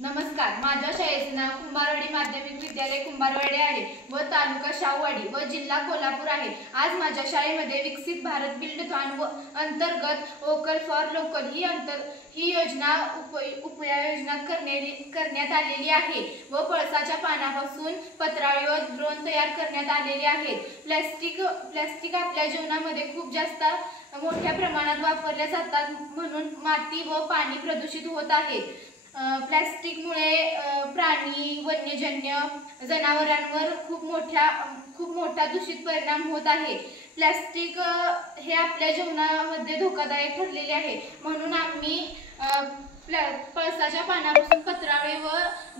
नमस्कार, माझ्या शाळेचे नाव कुंभारवाडी माध्यमिक विद्यालय कुंभारवाडी आहे व तालुका शाहूवाडी व जिल्हा कोल्हापूर आहे। आज माझ्या शाळेमध्ये विकसित भारत बिल्डथॉन व अंतर्गत वोकल फॉर लोकल ही योजना उपयोजना करण्यात आलेली आहे व पळसाच्या पानापासून पत्रावळी व ड्रोन तयार करण्यात आलेले आहेत। प्लास्टिक आपल्या जीवनामध्ये खूप जास्त मोठ्या प्रमाणात वापरले जातात, म्हणून माती व पाणी प्रदूषित होत आहे। प्लास्टिकमुळे प्राणी, वन्यजन्य, जनावरांवर खूप मोठा दूषित परिणाम होत आहे। प्लास्टिक हे आपल्या जीवनामध्ये धोकादायक ठरलेले आहे, म्हणून आम्ही पळसाच्या पानापासून पत्रावळी व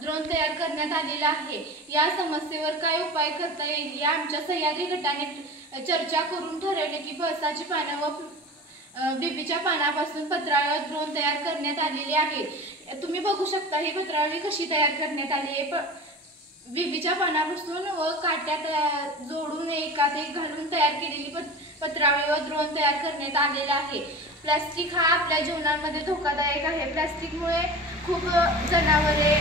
ड्रोन तयार करण्यात आलेला आहे। या समस्येवर काय उपाय करता येईल या आमच्या सह्याद्री गटाने चर्चा करून ठरवले की पळसाची पाने व बिबीच्या पानापासून पत्रावळी व ड्रोन तयार करण्यात आलेले आहे। तुम्ही बघू शकता ही पत्रावळी कशी तयार करण्यात आली आहे। बिबीच्या पानापासून व काट्यात जोडून एकात एक घालून तयार केलेली पत्रावळी व ड्रोन तयार करण्यात आलेला आहे। प्लास्टिक हा आपल्या जीवनामध्ये धोकादायक आहे। प्लास्टिकमुळे खूप जनावरे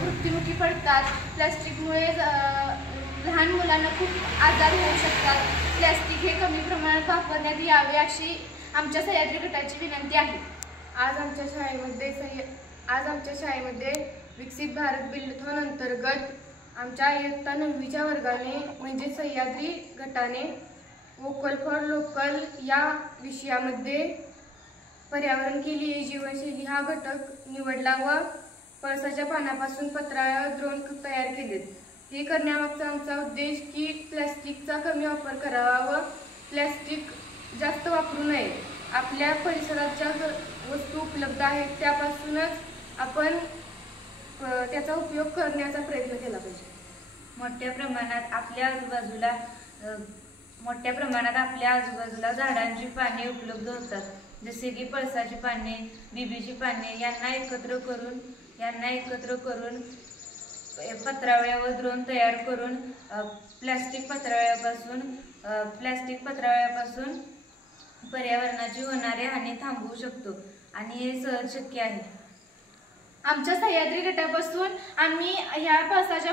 मृत्युमुखी पडतात। प्लास्टिकमुळे लहान मुलांना खूप आजार होऊ शकतात। प्लास्टिक हे कमी प्रमाणात वापरण्यात यावे अशी आमच्या सह्याद्री गटाची विनंती आहे। आज आमच्या शाळेमध्ये विकसित भारत बिल्डथॉन अंतर्गत आमच्या इयत्ता 9वीच्या वर्गाने म्हणजे सह्याद्री गटाने वोकल फॉर लोकल या विषयामध्ये पर्यावरण के लिए जीवनशैली हा घटक निवडला व पळसाच्या पानापासून पत्रावळी ड्रोन तयार केलेत। हे करण्यामागचा आमचा उद्देश की प्लास्टिकचा कमी वापर करावा व प्लास्टिक जास्त वापरू नये। आपल्या परिसरात ज्या वस्तू उपलब्ध आहेत त्यापासूनच आपण त्याचा उपयोग करण्याचा प्रयत्न केला पाहिजे। मोठ्या प्रमाणात आपल्या आजूबाजूला झाडांची पाने उपलब्ध होतात, जसे की पळसाची पाने, बिबीची पाने यांना एकत्र करून पत्रावळ्या व ड्रोन तयार करून प्लास्टिक पत्रावळ्यापासून पर्यावरणाची होणारी हानी थांबवू शकतो आणि हे सहज शक्य आहे। आमच्या सह्याद्री गटापासून आम्ही ह्या पळसाच्या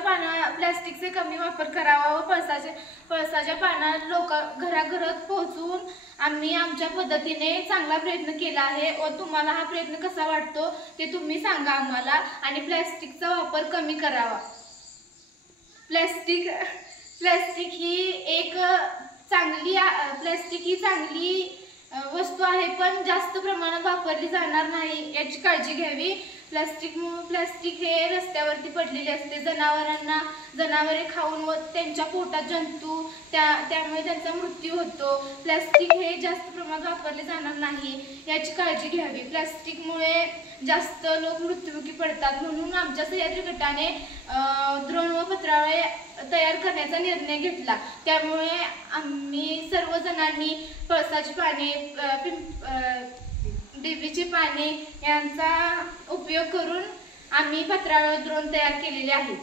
प्लास्टिकचे कमी वापर करावा व पळसाच्या पाना घराघरात पोहोचवून आम्ही आमच्या पद्धतीने चांगला प्रयत्न केला आहे व तुम्हाला हा प्रयत्न कसा वाटतो ते तुम्ही सांगा आम्हाला, आणि प्लास्टिकचा वापर कमी करावा। प्लास्टिक ही चांगली वस्तू आहे, पण जास्त प्रमाणात वापरली जाणार नाही याची काळजी घ्यावी। प्लास्टिक हे रस्त्यावरती पडलेले असते, जनावरे खाऊन व त्यांच्या पोटात जंतू त्यामुळे त्यांचा मृत्यू होतो। प्लास्टिक हे जास्त प्रमाणात वापरले जाणार नाही याची काळजी घ्यावी। प्लास्टिकमुळे जास्त लोक मृत्युमुखी पडतात, म्हणून आमच्या सह्याद्री गटाने ड्रोन व पत्रावळी तयार करण्याचा निर्णय घेतला। त्यामुळे आम्ही सर्वजणांनी पळसाची पाने, बिबीची पाने यांचा उपयोग करून आम्ही पत्रावळी व ड्रोन तयार केलेले आहे।